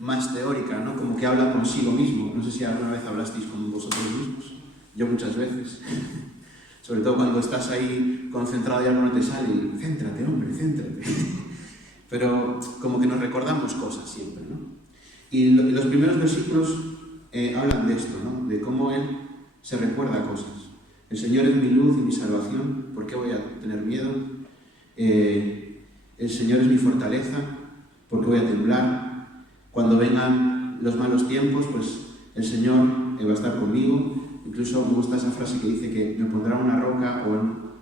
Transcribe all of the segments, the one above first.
más teórica, ¿no? Como que habla consigo mismo. No sé si alguna vez hablasteis con vosotros mismos. Yo muchas veces. Sobre todo cuando estás ahí concentrado y algo no te sale y céntrate, hombre, céntrate. Pero como que nos recordamos cosas siempre, ¿no? Y los primeros versículos hablan de esto, ¿no? De cómo Él se recuerda cosas. El Señor es mi luz y mi salvación, ¿por qué voy a tener miedo? El Señor es mi fortaleza, ¿por qué voy a temblar? Cuando vengan los malos tiempos, pues el Señor va a estar conmigo. Incluso me gusta esa frase que dice que me pondrá una roca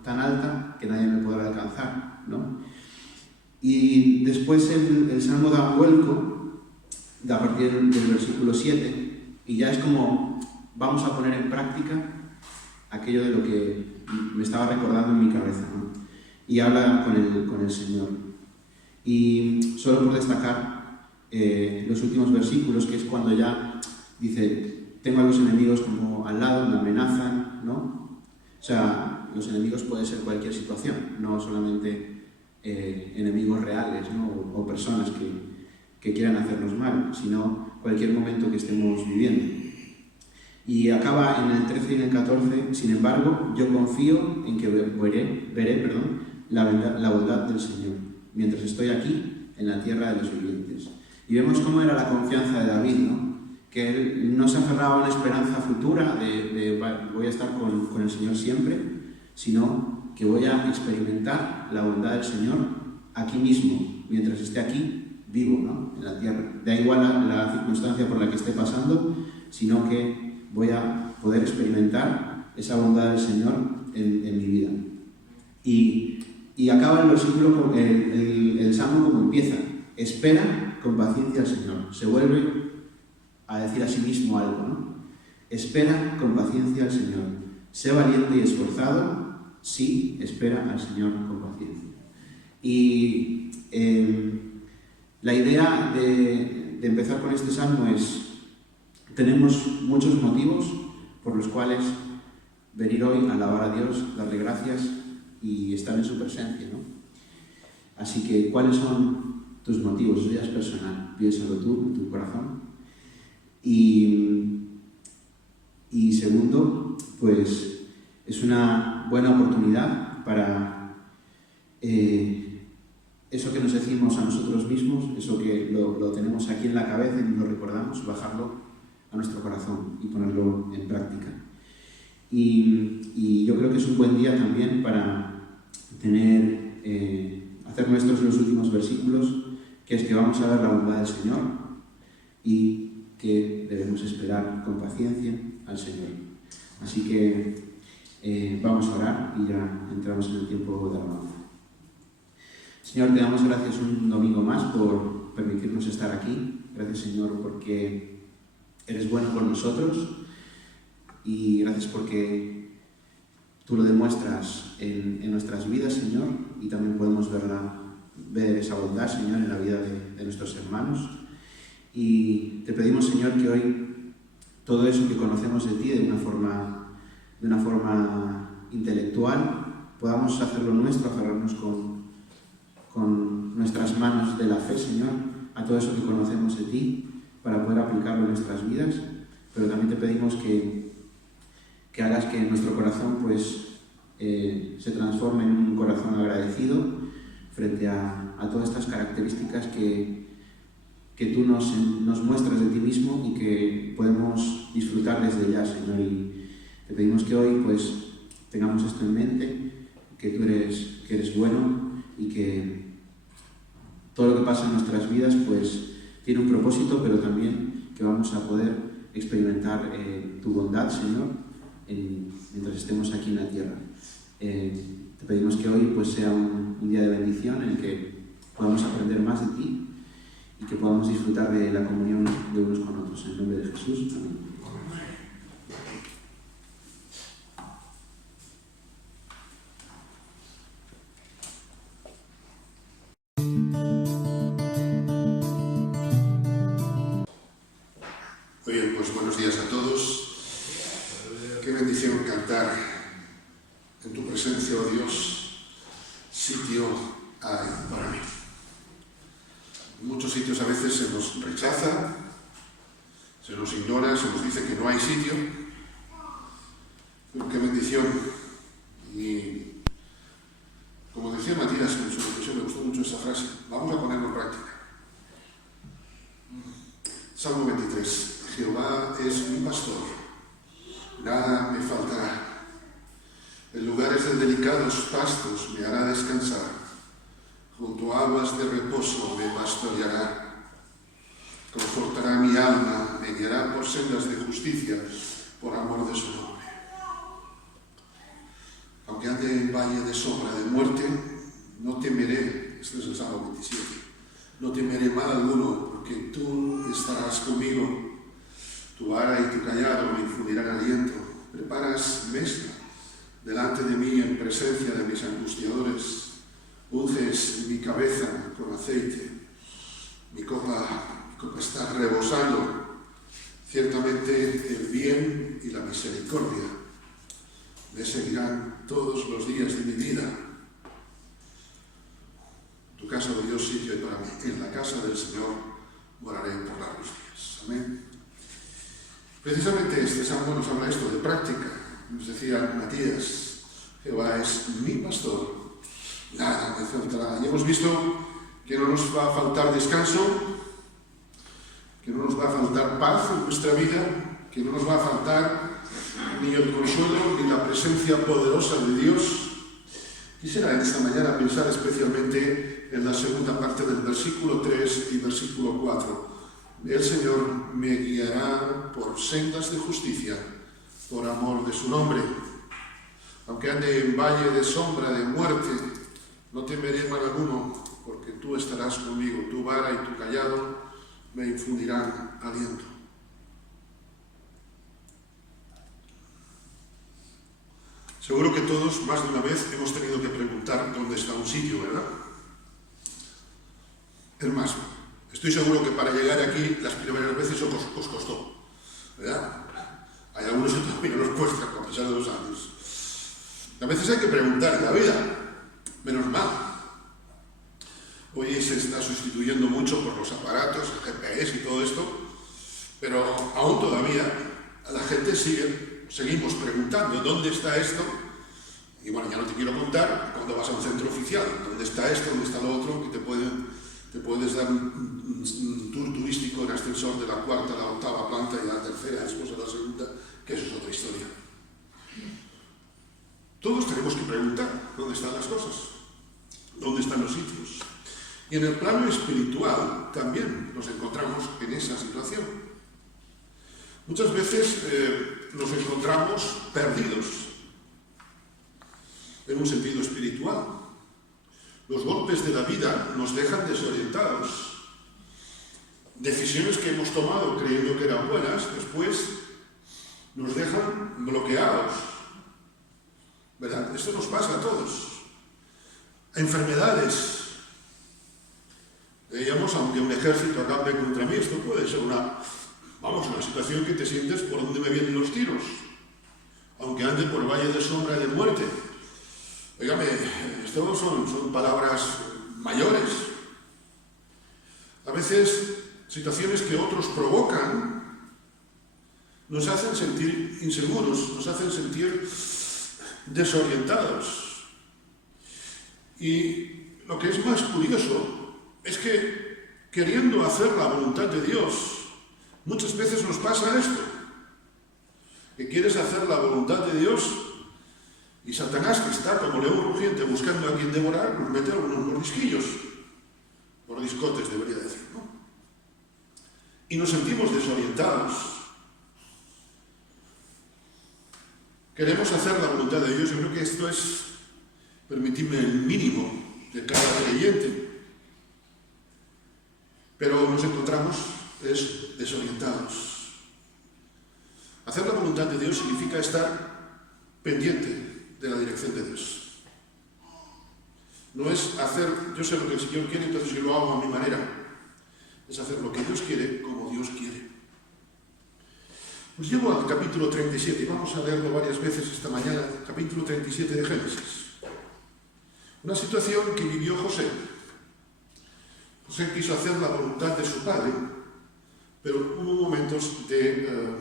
tan alta que nadie me podrá alcanzar, ¿no? Y después el Salmo da un vuelco a partir del versículo 7 y ya es como vamos a poner en práctica aquello de lo que me estaba recordando en mi cabeza, ¿no? Y habla con el Señor. Y solo por destacar los últimos versículos, que es cuando ya dice, tengo a los enemigos como al lado, me amenazan, ¿no? O sea, los enemigos puede ser cualquier situación, no solamente enemigos reales, ¿no? O personas que quieran hacernos mal, sino cualquier momento que estemos viviendo. Y acaba en el 13 y en el 14, sin embargo, yo confío en que veré la bondad del Señor, mientras estoy aquí, en la tierra de los vivientes. Y vemos cómo era la confianza de David, ¿no? Que él no se aferraba a una esperanza futura de voy a estar con el Señor siempre, sino que voy a experimentar la bondad del Señor aquí mismo, mientras esté aquí, vivo, ¿no? En la tierra. Da igual la circunstancia por la que esté pasando, sino que voy a poder experimentar esa bondad del Señor en mi vida. Y acaba el versículo, el Salmo como empieza. Espera con paciencia al Señor. Se vuelve a decir a sí mismo algo, ¿no? Espera con paciencia al Señor. Sé valiente y esforzado. Sí, espera al Señor con paciencia. Y la idea de empezar con este Salmo es, tenemos muchos motivos por los cuales venir hoy a alabar a Dios, darle gracias y estar en su presencia, ¿no? Así que, ¿cuáles son tus motivos? Eso ya es personal, piénsalo tú en tu corazón. Y segundo, pues es una buena oportunidad para eso que nos decimos a nosotros mismos, eso que lo tenemos aquí en la cabeza y lo recordamos, bajarlo a nuestro corazón y ponerlo en práctica. Y yo creo que es un buen día también para hacer nuestros los últimos versículos, que es que vamos a ver la bondad del Señor y que debemos esperar con paciencia al Señor. Así que vamos a orar y ya entramos en el tiempo de alabanza. Señor, te damos gracias un domingo más por permitirnos estar aquí. Gracias, Señor, porque eres bueno con nosotros y gracias porque tú lo demuestras en nuestras vidas, Señor, y también podemos ver esa bondad, Señor, en la vida de nuestros hermanos. Y te pedimos, Señor, que hoy todo eso que conocemos de ti de una forma intelectual podamos hacerlo nuestro, aferrarnos con nuestras manos de la fe, Señor, a todo eso que conocemos de ti para poder aplicarlo en nuestras vidas. Pero también te pedimos que hagas que nuestro corazón pues, se transforme en un corazón agradecido frente a todas estas características que tú nos muestras de ti mismo y que podemos disfrutar desde ya, Señor. Y te pedimos que hoy pues, tengamos esto en mente, que tú eres bueno y que todo lo que pasa en nuestras vidas pues, tiene un propósito, pero también que vamos a poder experimentar tu bondad, Señor, mientras estemos aquí en la tierra. Te pedimos que hoy pues, sea un día de bendición en el que podamos aprender más de ti y que podamos disfrutar de la comunión de unos con otros. En el nombre de Jesús. Amén. Muy bien, pues buenos días a todos. Qué bendición cantar en tu presencia, oh Dios, sitio hay para mí. muchos sitios a veces se nos rechaza, se nos ignora, se nos dice que no hay sitio. Pero qué bendición. Y como decía Matías en su reflexión, me gustó mucho esa frase. Vamos a ponerlo en práctica. Salmo 23. Jehová es mi pastor, nada me faltará. En lugares de delicados pastos me hará descansar. Junto a aguas de reposo me pastoreará. Confortará mi alma, me guiará por sendas de justicia, por amor de su nombre. Aunque ande en valle de sombra de muerte, no temeré. Este es el Salmo 27. No temeré mal alguno, porque tú estarás conmigo. Tu vara y tu callado me infundirán aliento. Preparas mesa delante de mí en presencia de mis angustiadores. Unges mi cabeza con aceite. Mi copa está rebosando. Ciertamente el bien y la misericordia me seguirán todos los días de mi vida. Tu casa, oh Dios, sitio hay para mí. En la casa del Señor moraré por largos días. Amén. Precisamente este salmo nos habla esto de práctica. Nos decía Matías, Jehová es mi pastor, nada me faltará. Y hemos visto que no nos va a faltar descanso, que no nos va a faltar paz en nuestra vida, que no nos va a faltar ni el consuelo ni la presencia poderosa de Dios. Quisiera en esta mañana pensar especialmente en la segunda parte del versículo 3 y versículo 4. El Señor me guiará por sendas de justicia, por amor de su nombre. Aunque ande en valle de sombra de muerte, no temeré mal alguno, porque tú estarás conmigo. Tu vara y tu callado me infundirán aliento. Seguro que todos, más de una vez, hemos tenido que preguntar dónde está un sitio, ¿verdad? Es más, estoy seguro que para llegar aquí las primeras veces os costó, ¿verdad? Hay algunos que todavía nos cuesta, a pesar de los años. A veces hay que preguntar en la vida, menos mal. Hoy se está sustituyendo mucho por los aparatos, el GPS y todo esto, pero aún todavía la gente seguimos preguntando ¿dónde está esto? Y bueno, ya no te quiero contar cuando vas a un centro oficial, ¿dónde está esto? ¿Dónde está lo otro? Que te puedes dar un tour turístico en ascensor de la cuarta a la octava planta y a la tercera, después a la segunda, que eso es otra historia. Todos tenemos que preguntar dónde están las cosas, dónde están los sitios. Y en el plano espiritual también nos encontramos en esa situación. Muchas veces nos encontramos perdidos en un sentido espiritual. Los golpes de la vida nos dejan desorientados. Decisiones que hemos tomado creyendo que eran buenas, después nos dejan bloqueados. ¿Verdad? Esto nos pasa a todos. Enfermedades. Veíamos, aunque un ejército acampe contra mí, esto puede ser una situación que te sientes por donde me vienen los tiros. Aunque ande por valle de sombra y de muerte. Óigame, esto son palabras mayores. A veces, situaciones que otros provocan nos hacen sentir inseguros, nos hacen sentir desorientados. Y lo que es más curioso es que, queriendo hacer la voluntad de Dios, muchas veces nos pasa esto, que quieres hacer la voluntad de Dios y Satanás, que está como león rugiente buscando a quien devorar, nos mete algunos mordisquillos, mordiscotes debería decir, ¿no? Y nos sentimos desorientados. Queremos hacer la voluntad de Dios. Yo creo que esto es, permitidme, el mínimo de cada creyente. Pero nos encontramos desorientados. Hacer la voluntad de Dios significa estar pendiente de la dirección de Dios. No es hacer, yo sé lo que el Señor quiere, entonces yo lo hago a mi manera. Es hacer lo que Dios quiere, como Dios quiere. Pues llego al capítulo 37, y vamos a leerlo varias veces esta mañana, capítulo 37 de Génesis. Una situación que vivió José. José quiso hacer la voluntad de su padre, pero hubo momentos de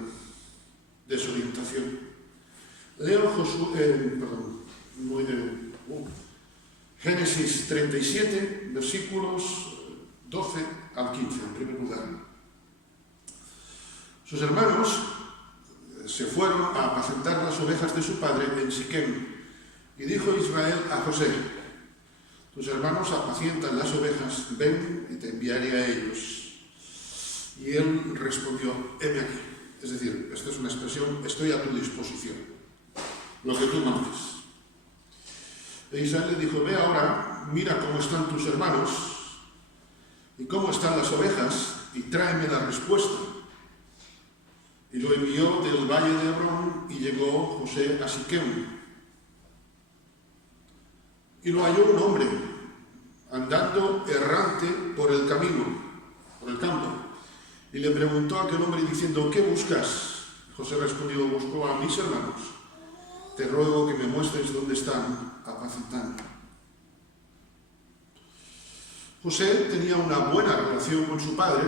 desorientación. Leo Génesis 37, versículos 12 al 15, en primer lugar. Sus hermanos se fueron a apacentar las ovejas de su padre en Siquem, y dijo Israel a José: tus hermanos apacientan las ovejas, ven y te enviaré a ellos. Y él respondió: heme aquí. Es decir, esta es una expresión: estoy a tu disposición, lo que tú mandes. E Israel le dijo: ve ahora, mira cómo están tus hermanos y cómo están las ovejas, y tráeme la respuesta. Y lo envió del valle de Hebrón, y llegó José a Siquem. Y lo halló un hombre andando errante por el camino, por el campo. Y le preguntó a aquel hombre diciendo: ¿qué buscas? José respondió: busco a mis hermanos. Te ruego que me muestres dónde están apacentando. José tenía una buena relación con su padre,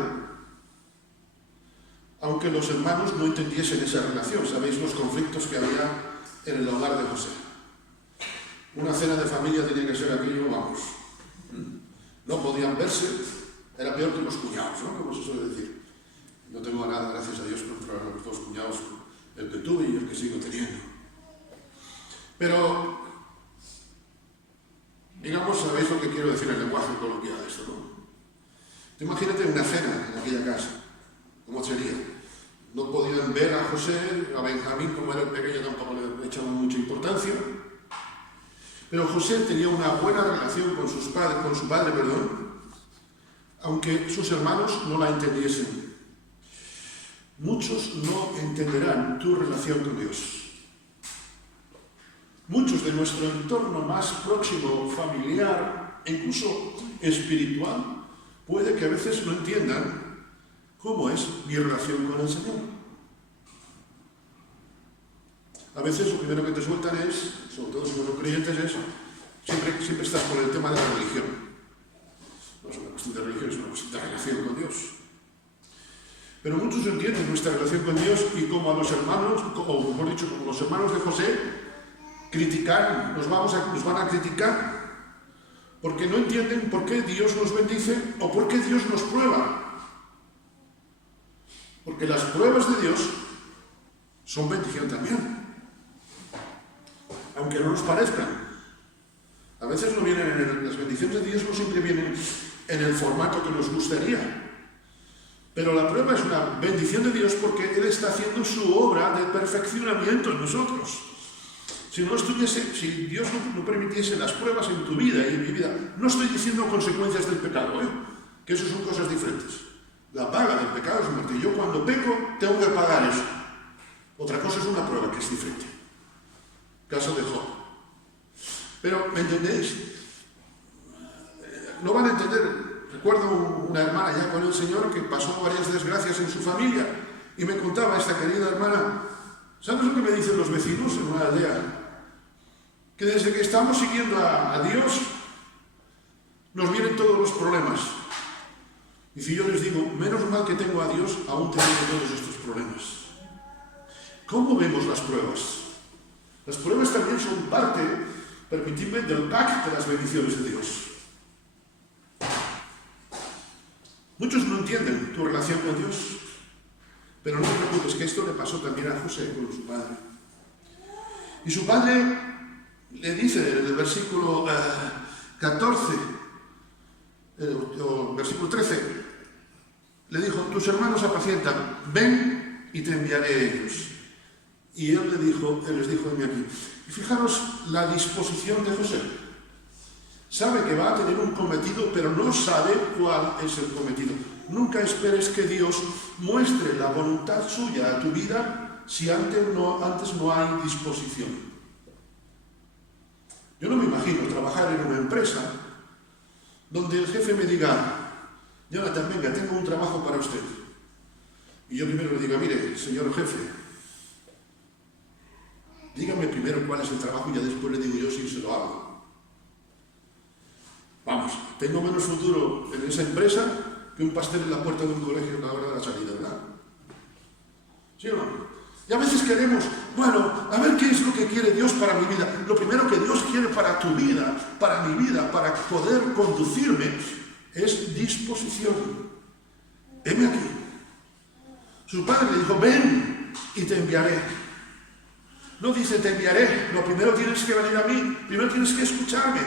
aunque los hermanos no entendiesen esa relación. Sabéis los conflictos que había en el hogar de José. Una cena de familia tenía que ser aquello, vamos, no podían verse, era peor que los cuñados, ¿no? Como se suele decir. No tengo nada, gracias a Dios, contra los dos cuñados, el que tuve y el que sigo teniendo. Pero, digamos, sabéis lo que quiero decir en lenguaje coloquial esto, ¿no? Imagínate una cena en aquella casa, ¿cómo sería? No podían ver a José, a Benjamín, como era el pequeño, tampoco le echaban mucha importancia. Pero José tenía una buena relación con su padre, aunque sus hermanos no la entendiesen. Muchos no entenderán tu relación con Dios. Muchos de nuestro entorno más próximo, familiar e incluso espiritual, puede que a veces no entiendan cómo es mi relación con el Señor. A veces lo primero que te sueltan es, sobre todo si no son creyentes, es siempre estás con el tema de la religión. No es una cuestión de religión, es una cuestión de relación con Dios. Pero muchos entienden nuestra relación con Dios y como a los hermanos, o mejor dicho, como los hermanos de José, criticar, nos van a criticar, porque no entienden por qué Dios nos bendice o por qué Dios nos prueba. Porque las pruebas de Dios son bendición también. Aunque no nos parezcan. A veces no vienen las bendiciones de Dios no siempre vienen en el formato que nos gustaría. Pero la prueba es una bendición de Dios porque Él está haciendo su obra de perfeccionamiento en nosotros. Si Dios no permitiese las pruebas en tu vida y en mi vida, no estoy diciendo consecuencias del pecado, que eso son cosas diferentes. La paga del pecado es muerte. Yo cuando peco tengo que pagar eso. Otra cosa es una prueba que es diferente. Caso de Job. Pero, ¿me entendéis? No van a entender. Recuerdo una hermana ya con el Señor que pasó varias desgracias en su familia y me contaba esta querida hermana, ¿sabes lo que me dicen los vecinos en una aldea? Que desde que estamos siguiendo a Dios nos vienen todos los problemas. Y si yo les digo, menos mal que tengo a Dios, aún teniendo todos estos problemas. ¿Cómo vemos las pruebas? Las pruebas también son parte, permitidme, del pack de las bendiciones de Dios. Muchos no entienden tu relación con Dios, pero no te preocupes, que esto le pasó también a José con su padre. Y su padre le dice en el versículo 14, o versículo 13, le dijo: tus hermanos apacientan, ven y te enviaré a ellos. Y él les dijo, heme aquí. Y fijaros la disposición de José. Sabe que va a tener un cometido, pero no sabe cuál es el cometido. Nunca esperes que Dios muestre la voluntad suya a tu vida si antes no hay disposición. Yo no me imagino trabajar en una empresa donde el jefe me diga: Jonathan, venga, tengo un trabajo para usted. Y yo primero le diga: mire, señor jefe, dígame primero cuál es el trabajo y ya después le digo yo si se lo hago. Vamos. tengo menos futuro en esa empresa que un pastel en la puerta de un colegio a la hora de la salida, ¿verdad? ¿Sí o no? Y a veces queremos, bueno, a ver qué es lo que quiere Dios para mi vida. Lo primero que Dios quiere para tu vida, para mi vida, para poder conducirme, es disposición. Heme aquí. Su padre le dijo, ven y te enviaré. No dice te enviaré, no, primero tienes que venir a mí, primero tienes que escucharme.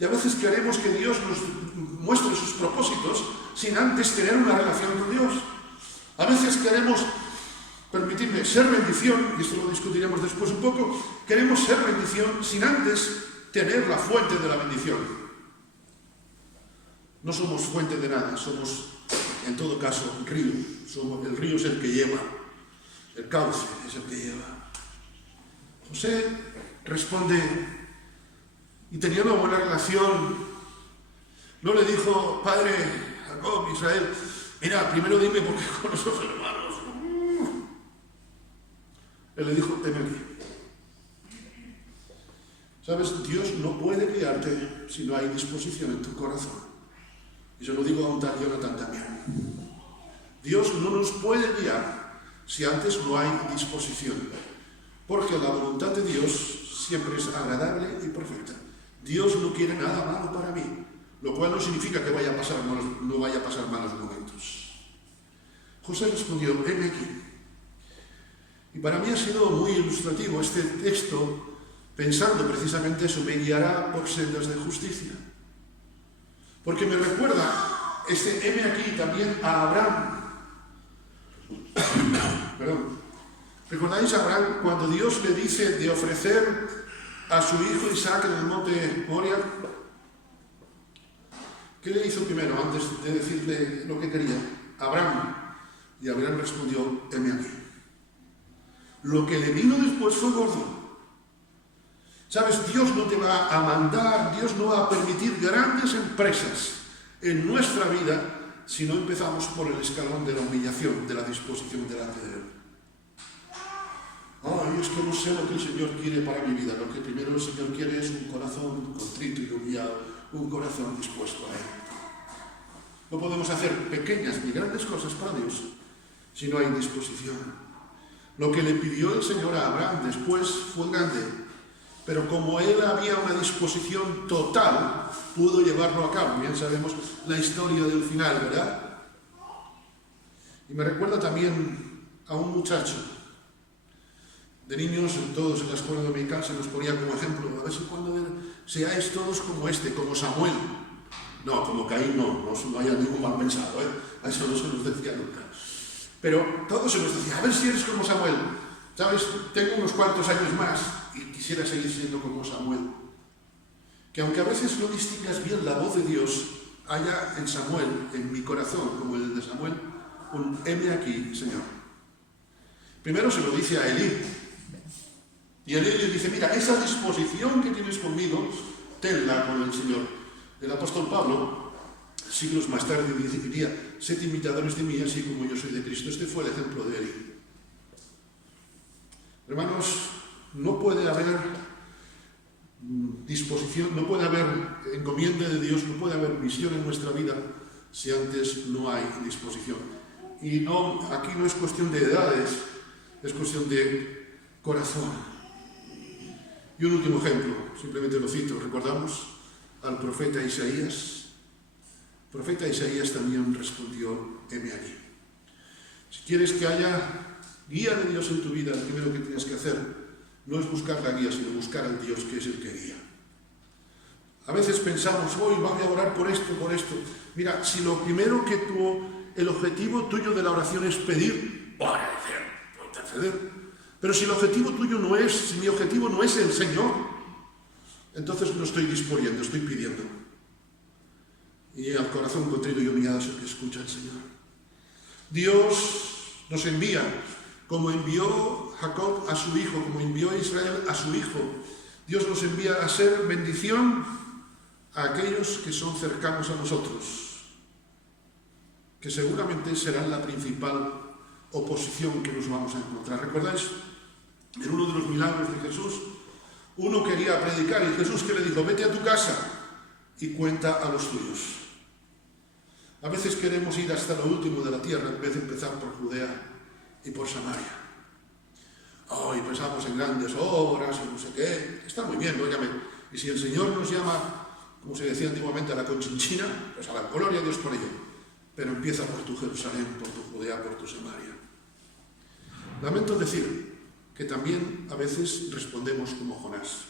Y a veces queremos que Dios nos muestre sus propósitos sin antes tener una relación con Dios. A veces queremos, permitidme, ser bendición, y esto lo discutiremos después un poco, queremos ser bendición sin antes tener la fuente de la bendición. No somos fuente de nada, somos, en todo caso, río. El río es el que lleva, el cauce es el que lleva. José responde, y tenía una buena relación. No le dijo, padre, Jacob, Israel, mira, primero dime por qué con esos hermanos. Él le dijo, heme aquí. ¿Sabes? Dios no puede guiarte si no hay disposición en tu corazón. Y se lo digo a un tal Jonathan también. Dios no nos puede guiar si antes no hay disposición. Porque la voluntad de Dios siempre es agradable y perfecta. Dios no quiere nada malo para mí, lo cual no significa que no vaya a pasar malos momentos. José respondió, heme aquí. Y para mí ha sido muy ilustrativo este texto, pensando precisamente eso, me guiará por sendas de justicia. Porque me recuerda este heme aquí también a Abraham. Perdón. ¿Recordáis a Abraham cuando Dios le dice de ofrecer a su hijo Isaac en el monte Moria? ¿Qué le hizo primero antes de decirle lo que quería? Abraham. Y Abraham respondió, heme aquí. Lo que le vino después fue gordo. ¿Sabes? Dios no te va a mandar, Dios no va a permitir grandes empresas en nuestra vida si no empezamos por el escalón de la humillación, de la disposición delante de Él. Ay, es que no sé lo que el Señor quiere para mi vida. Lo que primero el Señor quiere es un corazón contrito y humillado, un corazón dispuesto a Él. No podemos hacer pequeñas ni grandes cosas para Dios si no hay disposición. Lo que le pidió el Señor a Abraham después fue grande, pero como él había una disposición total, pudo llevarlo a cabo. Bien sabemos la historia del final, ¿verdad? Y me recuerda también a un muchacho. De niños, todos en la escuela dominical se nos ponía como ejemplo, a ver si cuando seáis todos como este, como Samuel. No, como Caín no haya ningún mal pensado, a eso no se nos decía nunca. Pero todos se nos decía, a ver si eres como Samuel. ¿Sabes? Tengo unos cuantos años más y quisiera seguir siendo como Samuel. Que aunque a veces no distingas bien la voz de Dios, haya en Samuel, en mi corazón, como el de Samuel, un heme aquí, Señor. Primero se lo dice a Elí. Y Elí le dice, mira, esa disposición que tienes conmigo, tenla con el Señor. El apóstol Pablo, siglos más tarde, diría, sed imitadores de mí, así como yo soy de Cristo. Este fue el ejemplo de Elí. Hermanos, no puede haber disposición, no puede haber encomienda de Dios, no puede haber misión en nuestra vida si antes no hay disposición. Y no, aquí no es cuestión de edades, es cuestión de corazón. Y un último ejemplo, simplemente lo cito, recordamos al profeta Isaías. El profeta Isaías también respondió, heme aquí. Si quieres que haya guía de Dios en tu vida, lo primero que tienes que hacer no es buscar la guía, sino buscar al Dios que es el que guía. A veces pensamos, hoy voy a orar por esto, por esto. Mira, si lo primero que el objetivo tuyo de la oración es pedir, agradecer, interceder. Pero si el objetivo tuyo no es, si mi objetivo no es el Señor, entonces no estoy disponiendo, estoy pidiendo. Y al corazón contrito y humillado es el que escucha al Señor. Dios nos envía, como envió Jacob a su hijo, como envió Israel a su hijo. Dios nos envía a ser bendición a aquellos que son cercanos a nosotros, que seguramente serán la principal oposición que nos vamos a encontrar. ¿Recordáis? En uno de los milagros de Jesús, uno quería predicar y Jesús, ¿qué le dijo? Vete a tu casa y cuenta a los tuyos. A veces queremos ir hasta lo último de la tierra en vez de empezar por Judea y por Samaria. Y pensamos en grandes obras y no sé qué. Está muy bien, óigame. Y si el Señor nos llama, como se decía antiguamente, a la Conchinchina, pues a la gloria a Dios por ello. Pero empieza por tu Jerusalén, por tu Judea, por tu Samaria. Lamento decir que también a veces respondemos como Jonás.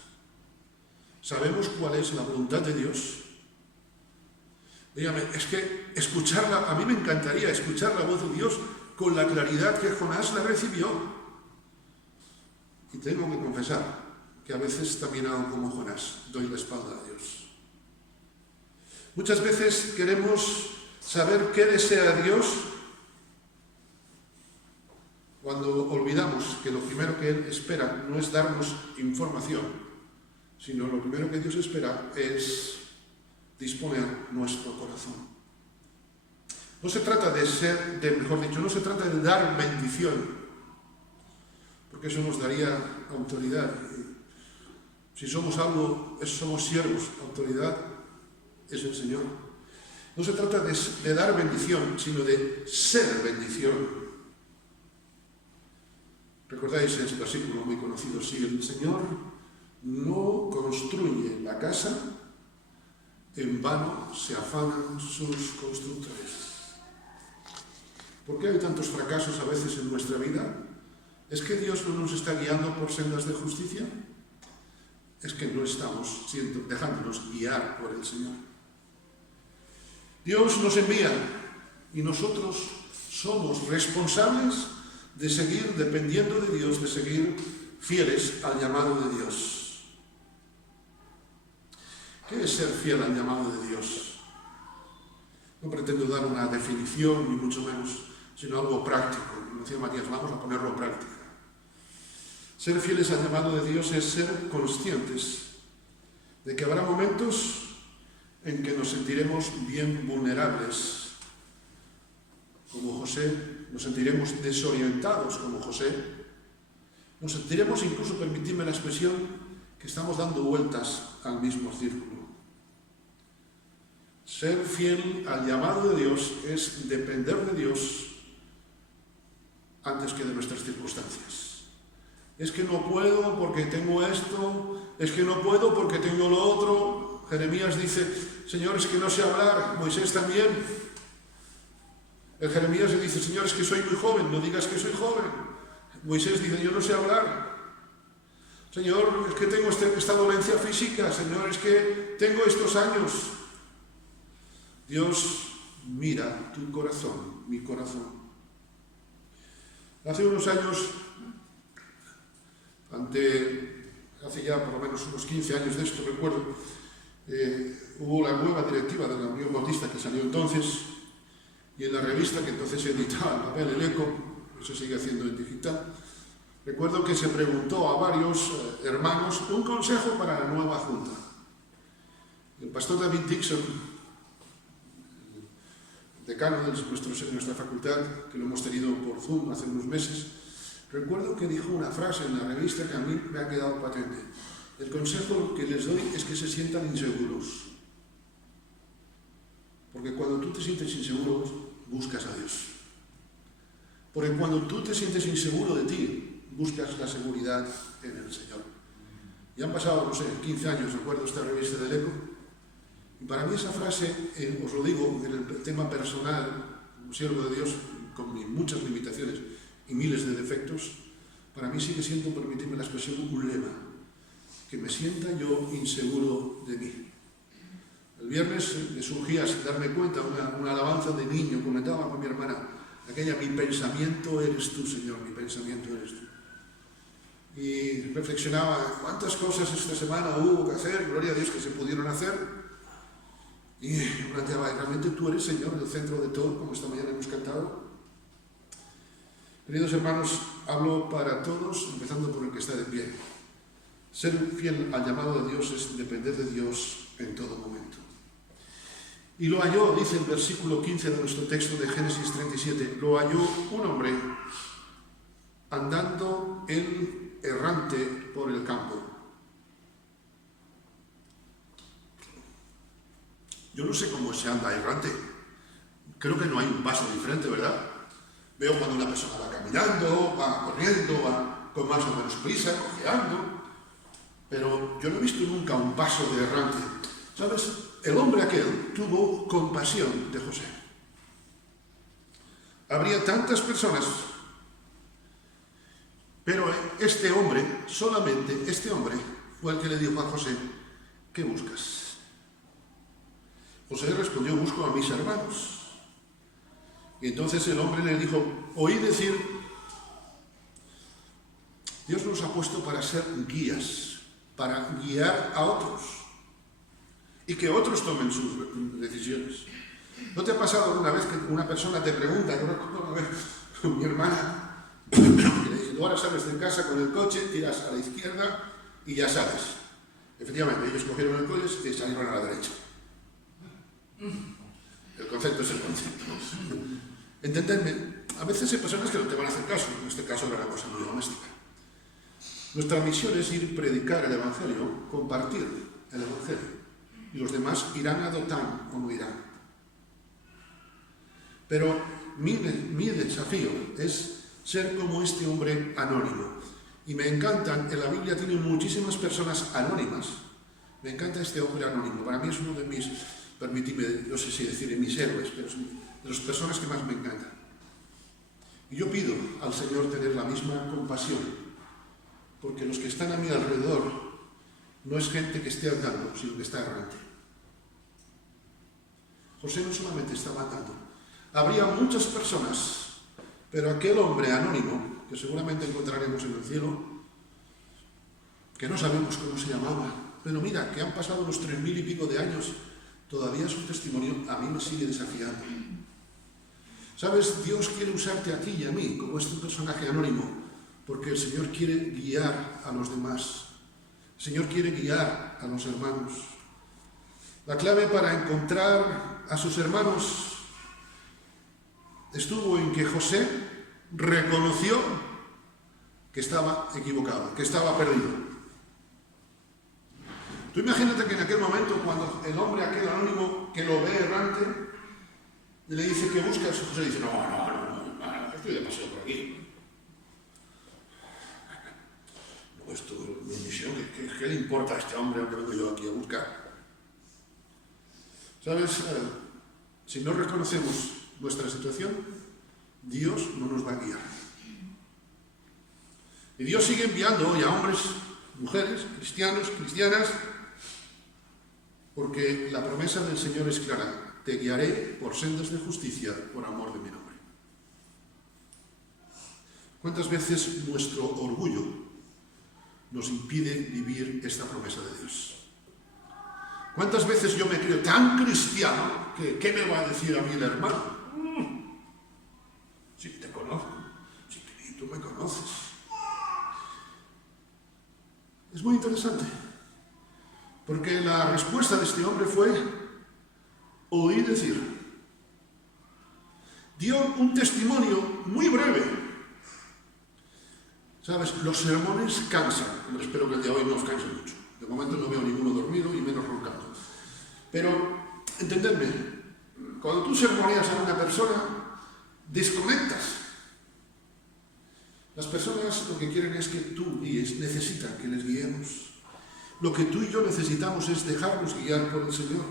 Sabemos cuál es la voluntad de Dios. Dígame, es que escucharla, a mí me encantaría escuchar la voz de Dios con la claridad que Jonás la recibió. Y tengo que confesar que a veces también hago como Jonás, doy la espalda a Dios. Muchas veces queremos saber qué desea Dios cuando olvidamos que lo primero que Él espera no es darnos información, sino lo primero que Dios espera es disponer nuestro corazón. No se trata de no se trata de dar bendición, porque eso nos daría autoridad. Si somos algo, somos siervos, autoridad es el Señor. No se trata de dar bendición, sino de ser bendición. ¿Recordáis ese versículo muy conocido? Si el Señor no construye la casa, en vano se afanan sus constructores. ¿Por qué hay tantos fracasos a veces en nuestra vida? ¿Es que Dios no nos está guiando por sendas de justicia? Es que no estamos dejándonos guiar por el Señor. Dios nos envía y nosotros somos responsables de seguir dependiendo de Dios, de seguir fieles al llamado de Dios. ¿Qué es ser fiel al llamado de Dios? No pretendo dar una definición, ni mucho menos, sino algo práctico. Como decía Matías, vamos a ponerlo en práctica. Ser fieles al llamado de Dios es ser conscientes de que habrá momentos en que nos sentiremos bien vulnerables, como José, nos sentiremos desorientados como José, nos sentiremos incluso, permitidme la expresión, que estamos dando vueltas al mismo círculo. Ser fiel al llamado de Dios es depender de Dios antes que de nuestras circunstancias. Es que no puedo porque tengo esto, es que no puedo porque tengo lo otro. Jeremías dice, Señor, es que no sé hablar. Moisés también. El Jeremías le dice, Señor, es que soy muy joven, no digas que soy joven. Moisés dice, yo no sé hablar. Señor, es que tengo esta dolencia física. Señor, es que tengo estos años. Dios mira tu corazón, mi corazón. Hace unos años, hace ya por lo menos unos 15 años de esto, recuerdo, hubo la nueva directiva de la Unión Bautista que salió entonces, y en la revista que entonces se editaba en papel, el Eco, se sigue haciendo en digital, recuerdo que se preguntó a varios hermanos un consejo para la nueva junta. El pastor David Dixon, el decano de nuestra facultad, que lo hemos tenido por Zoom hace unos meses, recuerdo que dijo una frase en la revista que a mí me ha quedado patente. El consejo que les doy es que se sientan inseguros. Porque cuando tú te sientes inseguro, buscas a Dios. Porque cuando tú te sientes inseguro de ti, buscas la seguridad en el Señor. Y han pasado, no sé, 15 años, recuerdo esta revista del Eco, y para mí esa frase, os lo digo, en el tema personal, como siervo de Dios, con muchas limitaciones y miles de defectos, para mí sigue siendo, permitidme la expresión, un lema, que me sienta yo inseguro de mí. El viernes me surgía, sin darme cuenta, una alabanza de niño, comentaba con mi hermana, aquella, mi pensamiento eres tú, Señor, mi pensamiento eres tú. Y reflexionaba, cuántas cosas esta semana hubo que hacer, gloria a Dios que se pudieron hacer, y me planteaba, ¿realmente tú eres, Señor, el centro de todo, como esta mañana hemos cantado? Queridos hermanos, hablo para todos, empezando por el que está de pie. Ser fiel al llamado de Dios es depender de Dios en todo momento. Y lo halló, dice el versículo 15 de nuestro texto de Génesis 37, lo halló un hombre andando él errante por el campo. Yo no sé cómo se anda errante. Creo que no hay un paso diferente, ¿verdad? Veo cuando una persona va caminando, va corriendo, va con más o menos prisa, cojeando, pero yo no he visto nunca un paso de errante. ¿Sabes? El hombre aquel tuvo compasión de José. Habría tantas personas, pero este hombre, solamente este hombre, fue el que le dijo a José: ¿qué buscas? José respondió: busco a mis hermanos. Y entonces el hombre le dijo: oí decir, Dios nos ha puesto para ser guías, para guiar a otros y que otros tomen sus decisiones. ¿No te ha pasado alguna vez que una persona te pregunta? Yo recuerdo una vez mi hermana que le dice: tú ahora sales de casa con el coche, tiras a la izquierda y ya sales. Efectivamente, ellos cogieron el coche y salieron a la derecha. El concepto es el concepto. Entendedme, a veces hay personas que no te van a hacer caso. En este caso era una cosa muy doméstica. Nuestra misión es ir a predicar el Evangelio, compartir el Evangelio. Y los demás irán a Dotán o no irán. Pero mi desafío es ser como este hombre anónimo. Y me encantan, en la Biblia tiene muchísimas personas anónimas. Me encanta este hombre anónimo. Para mí es uno de mis, permitidme, no sé si decir mis héroes, pero es de las personas que más me encantan. Y yo pido al Señor tener la misma compasión, porque los que están a mi alrededor no es gente que esté andando, sino que está errante. José no solamente estaba andando. Habría muchas personas, pero aquel hombre anónimo, que seguramente encontraremos en el cielo, que no sabemos cómo se llamaba, pero mira, que han pasado los 3000 y pico de años, todavía su testimonio a mí me sigue desafiando. ¿Sabes? Dios quiere usarte a ti y a mí como este personaje anónimo, porque el Señor quiere guiar a los demás. El Señor quiere guiar a los hermanos. La clave para encontrar a sus hermanos estuvo en que José reconoció que estaba equivocado, que estaba perdido. Tú imagínate que en aquel momento, cuando el hombre aquel anónimo que lo ve errante, le dice: ¿qué buscas? José dice: no, estoy de paseo por aquí. No, esto es mi misión, ¿qué le importa a este hombre que vengo yo aquí a buscar? ¿Sabes? Si no reconocemos nuestra situación, Dios no nos va a guiar. Y Dios sigue enviando hoy a hombres, mujeres, cristianos, cristianas, porque la promesa del Señor es clara: te guiaré por sendas de justicia por amor de mi nombre. ¿Cuántas veces nuestro orgullo nos impide vivir esta promesa de Dios? ¿Cuántas veces yo me creo tan cristiano que qué me va a decir a mí el hermano? Si te conozco, si tú me conoces. Es muy interesante, porque la respuesta de este hombre fue: oí decir. Dio un testimonio muy breve. ¿Sabes? Los sermones cansan. Espero que el de hoy no os canse mucho. De momento no veo ninguno dormido y menos roncando. Pero, entendedme, cuando tú sermoneas a una persona, desconectas. Las personas lo que quieren es que tú guíes, necesitan que les guiemos. Lo que tú y yo necesitamos es dejarnos guiar por el Señor.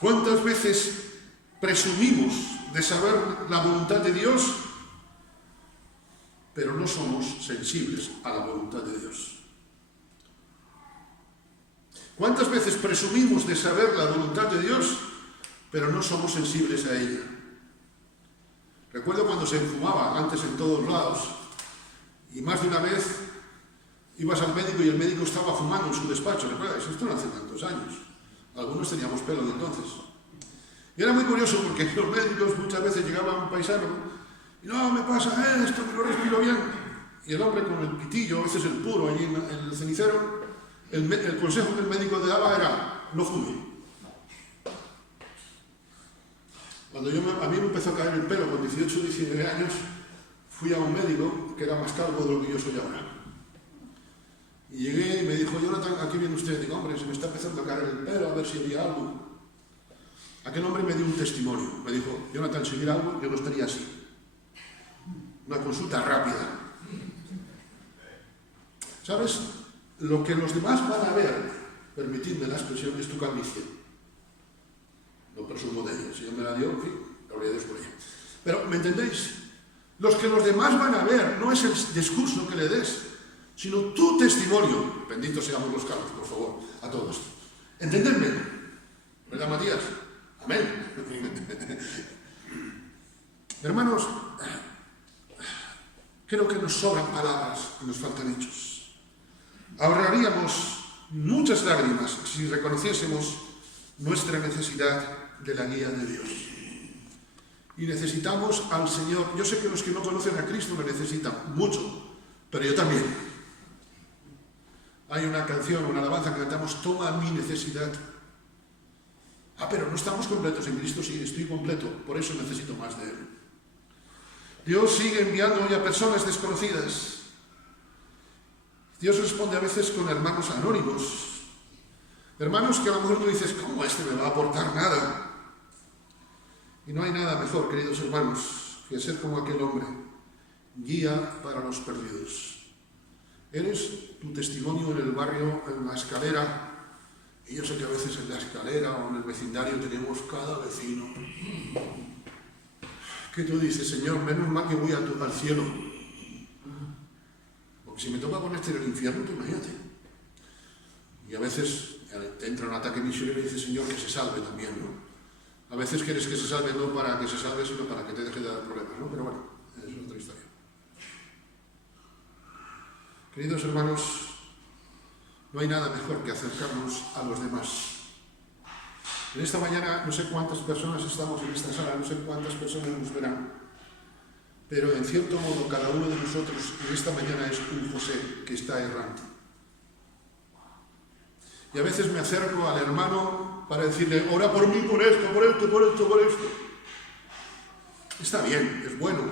¿Cuántas veces presumimos de saber la voluntad de Dios, pero no somos sensibles a la voluntad de Dios? ¿Cuántas veces presumimos de saber la voluntad de Dios, pero no somos sensibles a ella? Recuerdo cuando se fumaba antes en todos lados, y más de una vez ibas al médico y el médico estaba fumando en su despacho. ¿Recuerdas? Esto no hace tantos años. Algunos teníamos pelo de entonces. Y era muy curioso porque los médicos muchas veces llegaba un paisano y no, me pasa esto, que no respiro bien. Y el hombre con el pitillo, a veces el puro allí en el cenicero, el consejo que el médico le daba era: no fume. Cuando a mí me empezó a caer el pelo con 18 o 19 años, fui a un médico que era más calvo de lo que yo soy ahora. Y llegué y me dijo: Jonathan, aquí viene usted. Digo: hombre, se me está empezando a caer el pelo, a ver si había algo. Aquel hombre me dio un testimonio. Me dijo, Jonathan, si hubiera algo, yo no estaría así. Una consulta rápida. ¿Sabes? Lo que los demás van a ver, permitidme la expresión, es tu calvicie. No presumo de ello. Si Dios me la dio, en fin, gloria a Dios por ella. Pero, ¿me entendéis? Los que los demás van a ver no es el discurso que le des, sino tu testimonio. Benditos seamos los calvos, por favor, a todos. ¿Entendedme? ¿Verdad, Matías? Amén. Hermanos, creo que nos sobran palabras y nos faltan hechos. Ahorraríamos muchas lágrimas si reconociésemos nuestra necesidad de la guía de Dios. Y necesitamos al Señor. Yo sé que los que no conocen a Cristo lo necesitan mucho, pero yo también. Hay una canción, una alabanza que cantamos, toma mi necesidad. Pero no estamos completos en Cristo. Sí, estoy completo, por eso necesito más de Él. Dios sigue enviando hoy a personas desconocidas. Dios responde a veces con hermanos anónimos. Hermanos que a lo mejor tú dices, ¿cómo este me va a aportar nada? Y no hay nada mejor, queridos hermanos, que ser como aquel hombre, guía para los perdidos. Eres tu testimonio en el barrio, en la escalera. Y yo sé que a veces en la escalera o en el vecindario tenemos cada vecino que tú dices, Señor, menos mal que voy al cielo. Porque si me toca ponerte en el infierno, tú imagínate. Y a veces te entra un ataque misionero y dices, Señor, que se salve también, ¿no? A veces quieres que se salve no para que se salve, sino para que te deje de dar problemas, ¿no? Pero bueno, eso es otra historia. Queridos hermanos, no hay nada mejor que acercarnos a los demás. En esta mañana no sé cuántas personas estamos en esta sala, no sé cuántas personas nos verán, pero en cierto modo cada uno de nosotros en esta mañana es un José que está errante. Y a veces me acerco al hermano para decirle, ora por mí, por esto, por esto, por esto, por esto. Está bien, es bueno.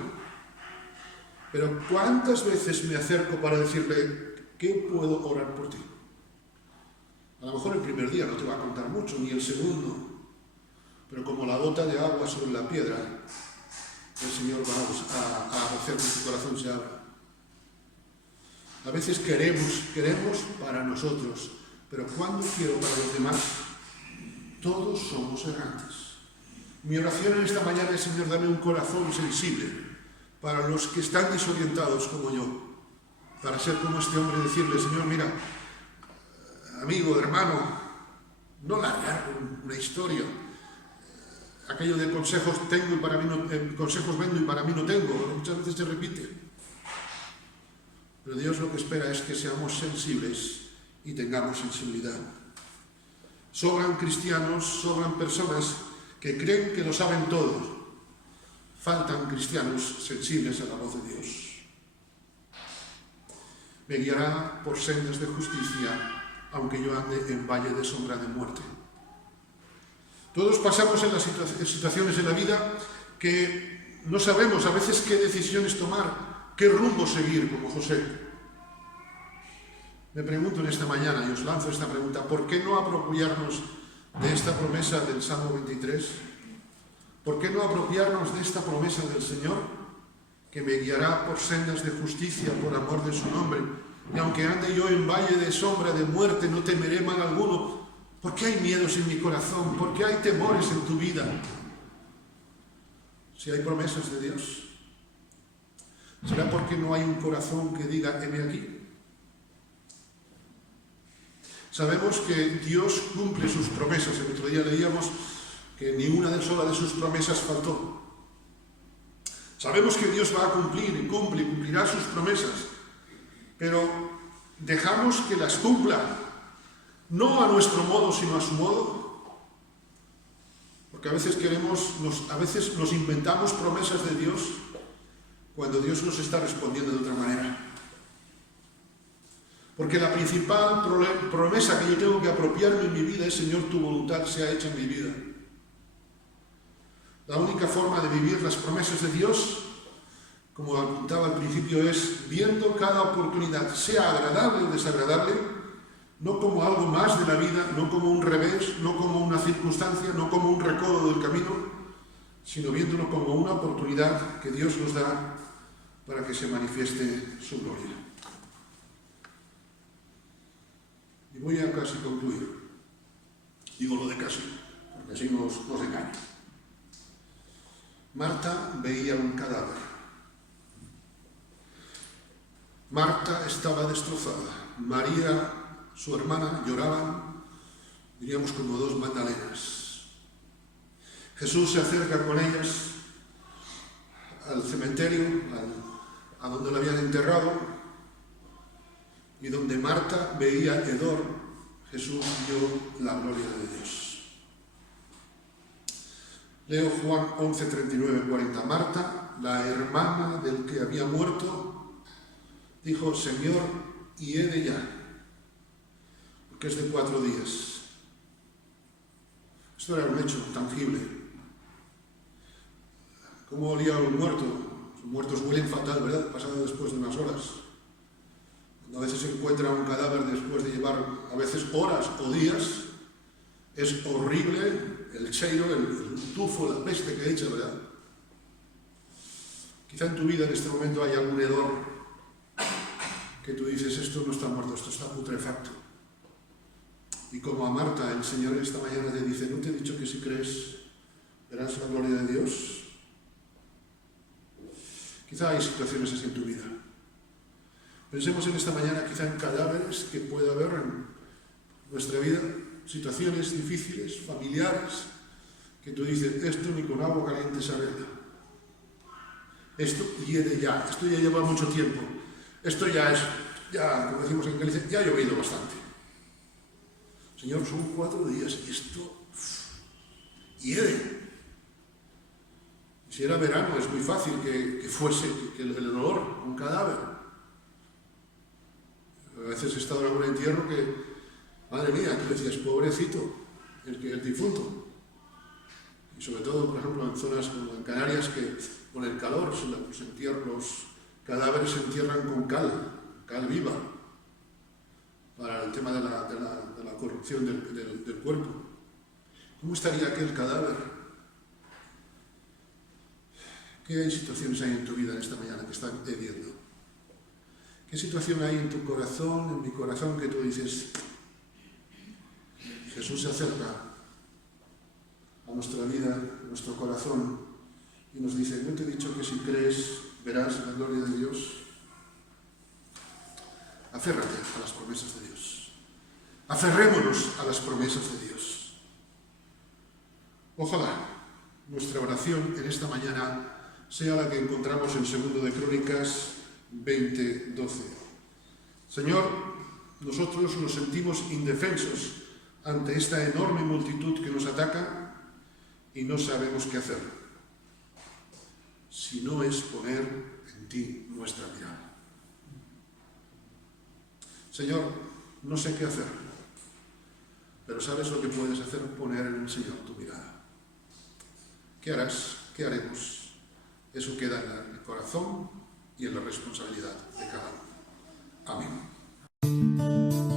Pero ¿cuántas veces me acerco para decirle, ¿qué puedo orar por ti? A lo mejor el primer día no te va a contar mucho, ni el segundo. Pero como la gota de agua sobre la piedra, el Señor va a hacer que tu corazón se abra. A veces queremos para nosotros, pero cuando quiero para los demás, todos somos errantes. Mi oración en esta mañana es, Señor, dame un corazón sensible para los que están desorientados como yo, para ser como este hombre y decirle, Señor, mira, amigo, hermano, no largar una historia. Aquello de consejos tengo y para mí no, consejos vendo y para mí no tengo, muchas veces se repite. Pero Dios lo que espera es que seamos sensibles y tengamos sensibilidad. Sobran cristianos, sobran personas que creen que lo saben todo. Faltan cristianos sensibles a la voz de Dios. Me guiará por sendas de justicia, aunque yo ande en valle de sombra de muerte. Todos pasamos en las situaciones de la vida que no sabemos a veces qué decisiones tomar, qué rumbo seguir, como José. Me pregunto en esta mañana, y os lanzo esta pregunta, ¿por qué no apropiarnos de esta promesa del Salmo 23? ¿Por qué no apropiarnos de esta promesa del Señor, que me guiará por sendas de justicia por amor de su nombre? Y aunque ande yo en valle de sombra de muerte, no temeré mal alguno. ¿Por qué hay miedos en mi corazón? ¿Por qué hay temores en tu vida? Si hay promesas de Dios, ¿será porque no hay un corazón que diga, heme aquí? Sabemos que Dios cumple sus promesas. El otro día leíamos que ni una sola de sus promesas faltó. Sabemos que Dios va a cumplir y cumplirá sus promesas, pero dejamos que las cumpla, no a nuestro modo, sino a su modo. Porque a veces nos inventamos promesas de Dios cuando Dios nos está respondiendo de otra manera. Porque la principal promesa que yo tengo que apropiarme en mi vida es, Señor, tu voluntad sea hecha en mi vida. La única forma de vivir las promesas de Dios, como apuntaba al principio, es viendo cada oportunidad, sea agradable o desagradable, no como algo más de la vida, no como un revés, no como una circunstancia, no como un recodo del camino, sino viéndolo como una oportunidad que Dios nos da para que se manifieste su gloria. Y voy a casi concluir. Digo lo de casi, porque así nos engaña. Marta veía un cadáver. Marta estaba destrozada. María, su hermana, lloraban, diríamos como dos magdalenas. Jesús se acerca con ellas al cementerio, a donde la habían enterrado, y donde Marta veía hedor, Jesús vio la gloria de Dios. Leo Juan 11, 39, 40. Marta, la hermana del que había muerto, dijo: Señor, hiede ya, porque es de 4 días. Esto era un hecho tangible. ¿Cómo olía un muerto? Los muertos huelen fatal, ¿verdad? Pasado después de unas horas. Cuando a veces se encuentra un cadáver después de llevar a veces horas o días, es horrible el cheiro, el tufo, la peste que echa, ¿verdad? Quizá en tu vida en este momento hay algún hedor que tú dices: esto no está muerto, esto está putrefacto. Y como a Marta, el Señor esta mañana te dice: ¿no te he dicho que si crees verás la gloria de Dios? Quizá hay situaciones así en tu vida. Pensemos en esta mañana quizá en cadáveres que pueda haber en nuestra vida, situaciones difíciles, familiares, que tú dices: esto ni con agua caliente se arregla. Esto hiede ya, esto ya lleva mucho tiempo. Esto ya es, como decimos en Galicia, ya ha llovido bastante. Señor, son 4 días y esto hiede. Si era verano es muy fácil que fuese, que el olor a un cadáver. A veces he estado en algún entierro que, madre mía, tú decías: pobrecito, el difunto. Y sobre todo, por ejemplo, en zonas como en Canarias, que con el calor los cadáveres se entierran con cal viva, para el tema de la corrupción del cuerpo. ¿Cómo estaría aquel cadáver? ¿Qué situaciones hay en tu vida en esta mañana que están hediendo? ¿Qué situación hay en tu corazón, en mi corazón, que tú dices: Jesús se acerca a nuestra vida, a nuestro corazón, y nos dice: ¿no te he dicho que si crees verás la gloria de Dios? Aférrate a las promesas de Dios. Aferrémonos a las promesas de Dios. Ojalá nuestra oración en esta mañana sea la que encontramos en 2 de Crónicas 20, 12. Señor, nosotros nos sentimos indefensos ante esta enorme multitud que nos ataca y no sabemos qué hacer, si no es poner en ti nuestra mirada. Señor, no sé qué hacer, pero sabes lo que puedes hacer: poner en el Señor tu mirada. ¿Qué harás? ¿Qué haremos? Eso queda en el corazón y en la responsabilidad de cada uno. Amén.